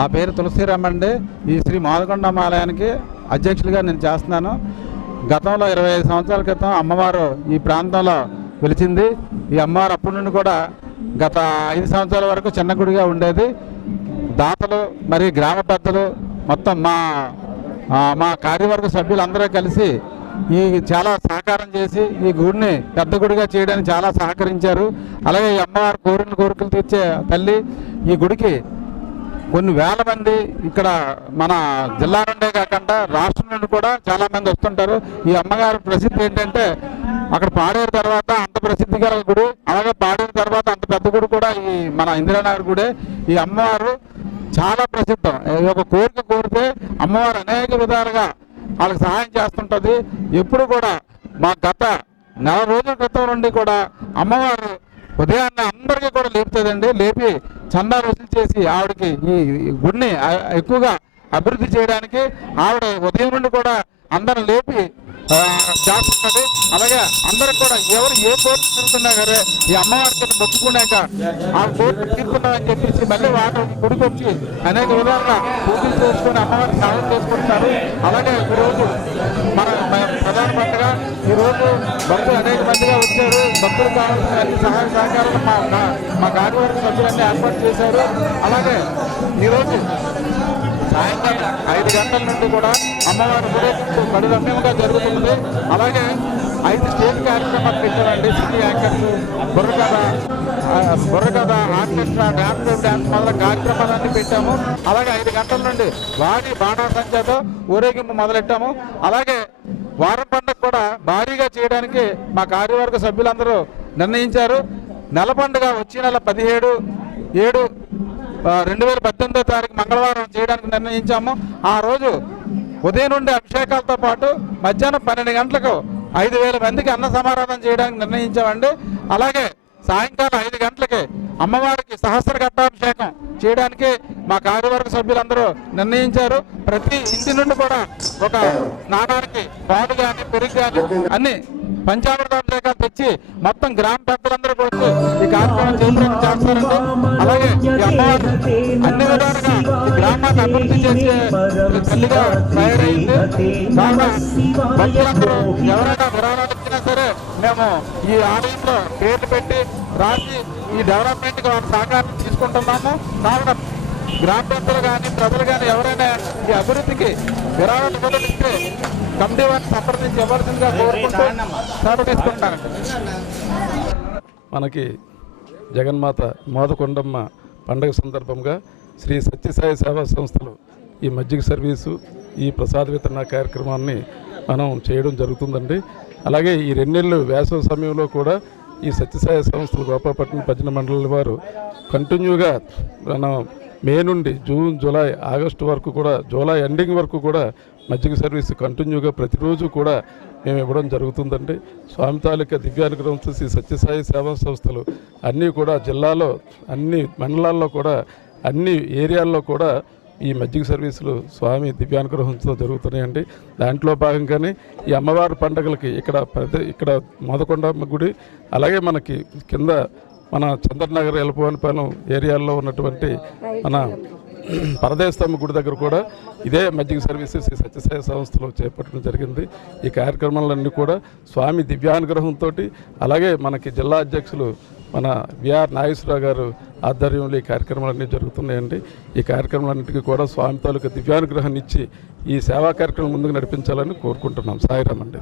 నా పేరు తులసిరామ్ అండి. ఈ శ్రీ మాదకొండమ్మ ఆలయానికి అధ్యక్షులుగా నేను చేస్తున్నాను. గతంలో 25 సంవత్సరాల క్రితం అమ్మవారు ఈ ప్రాంతంలో వెలిచింది. ఈ అమ్మవారు అప్పటి నుండి కూడా గత 5 సంవత్సరాల వరకు చిన్న గుడిగా ఉండేది. దాతలు మరి గ్రామ పెద్దలు మొత్తం మా కార్యవర్గ సభ్యులందరూ కలిసి ఈ చాలా సహకారం చేసి ఈ గుడిని పెద్ద గుడిగా చేయడానికి చాలా సహకరించారు. అలాగే ఈ అమ్మవారు కోరిన కోరికలు తీర్చే తల్లి. ఈ గుడికి కొన్ని వేల మంది ఇక్కడ మన జిల్లా నుండే కాకుండా రాష్ట్రం నుండి కూడా చాలా మంది వస్తుంటారు. ఈ అమ్మగారి ప్రసిద్ధి ఏంటంటే అక్కడ పాడేరు తర్వాత అంత ప్రసిద్ధి గల గుడి, అలాగే పాడేరు తర్వాత అంత పెద్ద గుడి కూడా ఈ మన ఇందిరానగర్ గుడే. ఈ అమ్మవారు చాలా ప్రసిద్ధం. ఒక కోరిక కోరితే అమ్మవారు అనేక విధాలుగా వాళ్ళకి సహాయం చేస్తుంటుంది. ఎప్పుడు కూడా మా గత 4 రోజుల క్రితం నుండి కూడా అమ్మవారు ఉదయాన్నే అందరికీ కూడా లేపుతుందండి. లేపి చందా వసూలు చేసి ఆవిడకి ఈ గుడిని ఎక్కువగా అభివృద్ధి చేయడానికి ఆవిడ ఉదయం నుండి కూడా అందరిని లేపి చేస్తుంటుంది. అలాగే అందరికి కూడా ఎవరు ఏ కోరిక తీరుకున్నా సరే ఈ అమ్మవారికి మొక్కుకున్నాక ఆ కోరిక తీరుకున్నామని చెప్పేసి మళ్ళీ వాటి గుడికి వచ్చి అనేక విధాలుగా పూజలు చేసుకుని అమ్మవారికి స్నానం చేసుకుంటున్నారు. అలాగే ఈరోజు మన ప్రధాన పండుగ. ఈరోజు భక్తులు అనేక మందిగా వచ్చారు. భక్తులు కావాల్సిన అన్ని సహాయ సహకారాలు మా కార్యవర్గ సభ్యులన్నీ ఏర్పాటు చేశారు. అలాగే ఈరోజు సాయంత్రం 5 గంటల నుండి కూడా అమ్మవారి ఊరేగింపు కడురమ్యంగా జరుగుతుంది. అలాగే 5 స్టేజ్ కార్యక్రమాలు పెట్టారండి. సినీ యాంకర్స్, బుర్రకథ, ఆర్కెస్ట్రా, డ్యాన్స్ మొదలైన కార్యక్రమాలన్నీ పెట్టాము. అలాగే 5 గంటల నుండి వాడి బాణాసంఖ్యతో ఊరేగింపు మొదలెట్టాము. అలాగే వారం పండుగ కూడా భారీగా చేయడానికి మా కార్యవర్గ సభ్యులందరూ నిర్ణయించారు. నెల పండుగ వచ్చే నెల 17/7/2018 మంగళవారం చేయడానికి నిర్ణయించాము. ఆ రోజు ఉదయం నుండి అభిషేకాలతో పాటు మధ్యాహ్నం 12 గంటలకు 5,000 మందికి అన్న సమారాధన చేయడానికి నిర్ణయించామండి. అలాగే సాయంకాలం 5 గంటలకి అమ్మవారికి సహస్ర ఘట్టాభిషేకం చేయడానికి మా కార్యవర్గ సభ్యులందరూ నిర్ణయించారు. ప్రతి ఇంటి నుండి కూడా ఒక స్నానానికి పాలు కానీ పెరుగు కానీ అన్ని పంచామృతాభిషేకాలు తెచ్చి మొత్తం గ్రామ పెద్దలందరూ కూడా ఈ కార్యక్రమం చేయడానికి చేస్తారండి. అలాగే ఈ అమ్మవారు అన్ని విధాలుగా ఈ గ్రామాన్ని అభివృద్ధి చేసే తల్లిగా తయారైంది. భక్తులందరూ ఎవరైనా విరాళాలు ఇచ్చినా సరే మేము ఈ ఆలయంలో పేర్లు పెట్టి రాసి ఈ డెవలప్మెంట్కి వారి సహకారం తీసుకుంటున్నాము. కావున గ్రామ పెద్దలు కానీ ప్రజలు కానీ ఎవరైనా ఈ అభివృద్ధికి విరాళాలు మొదలిస్తే కమిటీ వారిని సంప్రదించి ఇవ్వాల్సిందిగా కోరుకుంటూ సెలవు తీసుకుంటానండి. మనకి జగన్మాత మాదకొండమ్మ పండుగ సందర్భంగా శ్రీ సత్యసాయి సేవా సంస్థలు ఈ మజ్జిగ సర్వీసు, ఈ ప్రసాద వితరణ కార్యక్రమాన్ని మనం చేయడం జరుగుతుందండి. అలాగే ఈ 2 నెలలు వేసవి సమయంలో కూడా ఈ సత్యసాయి సంస్థలు గోపాలపట్నం భజన మండలి వారు కంటిన్యూగా మనం మే నుండి జూన్, జూలై, ఆగస్టు వరకు కూడా, జూలై ఎండింగ్ వరకు కూడా మజ్జిగ సర్వీస్ కంటిన్యూగా ప్రతిరోజు కూడా మేము ఇవ్వడం జరుగుతుందండి. స్వామి తాలూకా దివ్యానుగ్రహంతో శ్రీ సత్యసాయి సేవా సంస్థలు అన్నీ కూడా జిల్లాలో అన్ని మండలాల్లో కూడా అన్ని ఏరియాల్లో కూడా ఈ మజ్జిగ సర్వీసులు స్వామి దివ్యానుగ్రహంతో జరుగుతున్నాయండి. దాంట్లో భాగంగానే ఈ అమ్మవారి పండుగలకి ఇక్కడ మాదకొండమ్మ గుడి, అలాగే మనకి కింద మన చంద్రనగర్, ఎలపవానిపాలెం ఏరియాల్లో ఉన్నటువంటి మన పరదేశమ్మ గుడి దగ్గర కూడా ఇదే మజ్జిగ సర్వీసెస్ ఈ సత్యసాయి సంస్థలో చేపట్టడం జరిగింది. ఈ కార్యక్రమాలన్నీ కూడా స్వామి దివ్యానుగ్రహంతో, అలాగే మనకి జిల్లా అధ్యక్షులు మన విఆర్ నాగేశ్వరరావు గారు ఆధ్వర్యంలో ఈ కార్యక్రమాలన్నీ జరుగుతున్నాయండి. ఈ కార్యక్రమాలన్నింటికీ కూడా స్వామి తాలూకా దివ్యానుగ్రహాన్ని ఇచ్చి ఈ సేవా కార్యక్రమం ముందుకు నడిపించాలని కోరుకుంటున్నాం. సాయిరామ్ అండి.